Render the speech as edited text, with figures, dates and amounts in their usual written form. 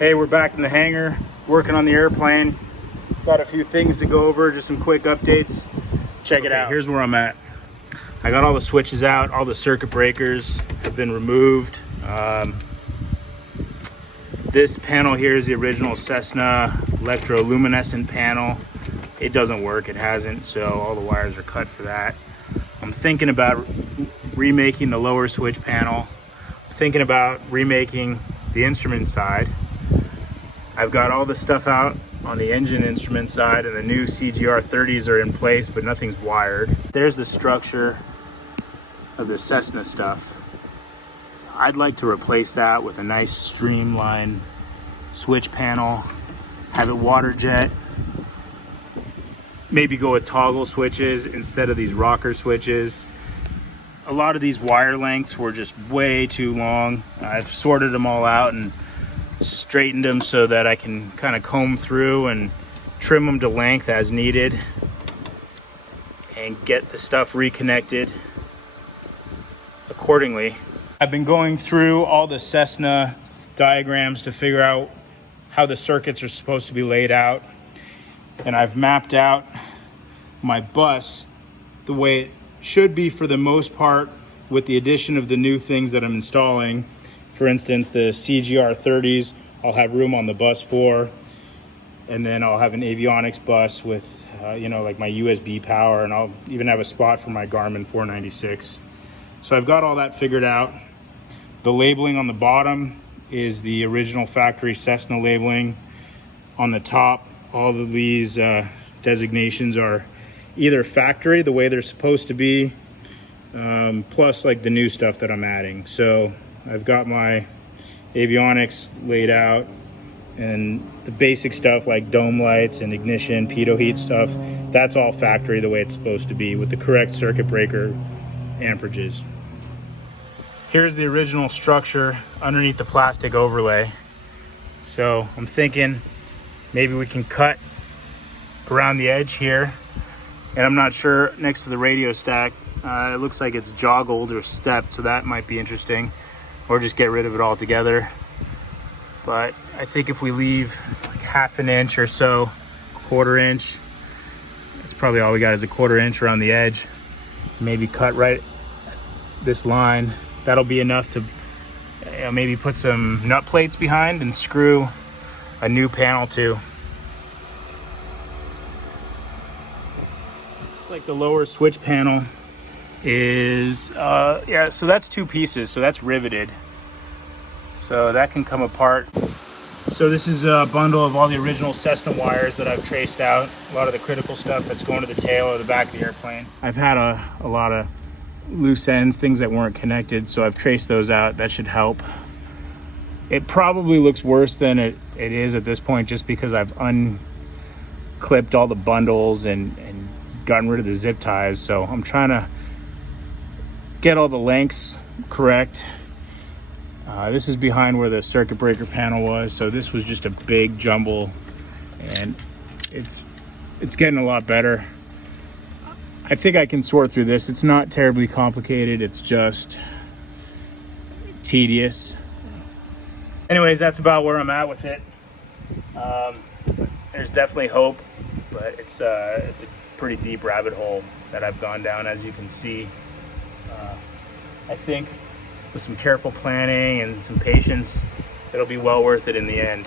Hey, we're back in the hangar, working on the airplane. Got a few things to go over, just some quick updates. Check it out. Here's where I'm at. I got all the switches out, all the circuit breakers have been removed. This panel here is the original Cessna electroluminescent panel. It doesn't work, it hasn't, so all the wires are cut for that. I'm thinking about remaking the lower switch panel. I'm thinking about remaking the instrument side. I've got all the stuff out on the engine instrument side, and the new CGR 30s are in place, but nothing's wired. There's the structure of the Cessna stuff. I'd like to replace that with a nice streamlined switch panel, have it water jet, maybe go with toggle switches instead of these rocker switches. A lot of these wire lengths were just way too long. I've sorted them all out and straightened them so that I can kind of comb through and trim them to length as needed and get the stuff reconnected accordingly. I've been going through all the Cessna diagrams to figure out how the circuits are supposed to be laid out, and I've mapped out my bus the way it should be for the most part, with the addition of the new things that I'm installing. For instance, the CGR 30s, I'll have room on the bus for, and then I'll have an avionics bus with, like my USB power, and I'll even have a spot for my Garmin 496. So I've got all that figured out. The labeling on the bottom is the original factory Cessna labeling. On the top, all of these designations are either factory, the way they're supposed to be, plus like the new stuff that I'm adding. So I've got my avionics laid out, and the basic stuff like dome lights and ignition, pitot heat stuff, that's all factory the way it's supposed to be with the correct circuit breaker amperages. Here's the original structure underneath the plastic overlay. So I'm thinking maybe we can cut around the edge here, and I'm not sure next to the radio stack. It looks like it's joggled or stepped, so that might be interesting, or just get rid of it altogether. But I think if we leave like half an inch or so, quarter inch, that's probably all we got is a quarter inch around the edge. Maybe cut right this line. That'll be enough to maybe put some nut plates behind and screw a new panel to. Looks like the lower switch panel is, so that's two pieces, so that's riveted. So that can come apart. So this is a bundle of all the original Cessna wires that I've traced out. A lot of the critical stuff that's going to the tail or the back of the airplane. I've had a lot of loose ends, things that weren't connected, so I've traced those out. That should help. It probably looks worse than it is at this point, just because I've unclipped all the bundles and gotten rid of the zip ties. So I'm trying to get all the lengths correct. This is behind where the circuit breaker panel was, so this was just a big jumble, and it's getting a lot better. I think I can sort through this. It's not terribly complicated, it's just tedious. Anyways, that's about where I'm at with it. There's definitely hope, but it's a pretty deep rabbit hole that I've gone down, as you can see. I think with some careful planning and some patience, it'll be well worth it in the end.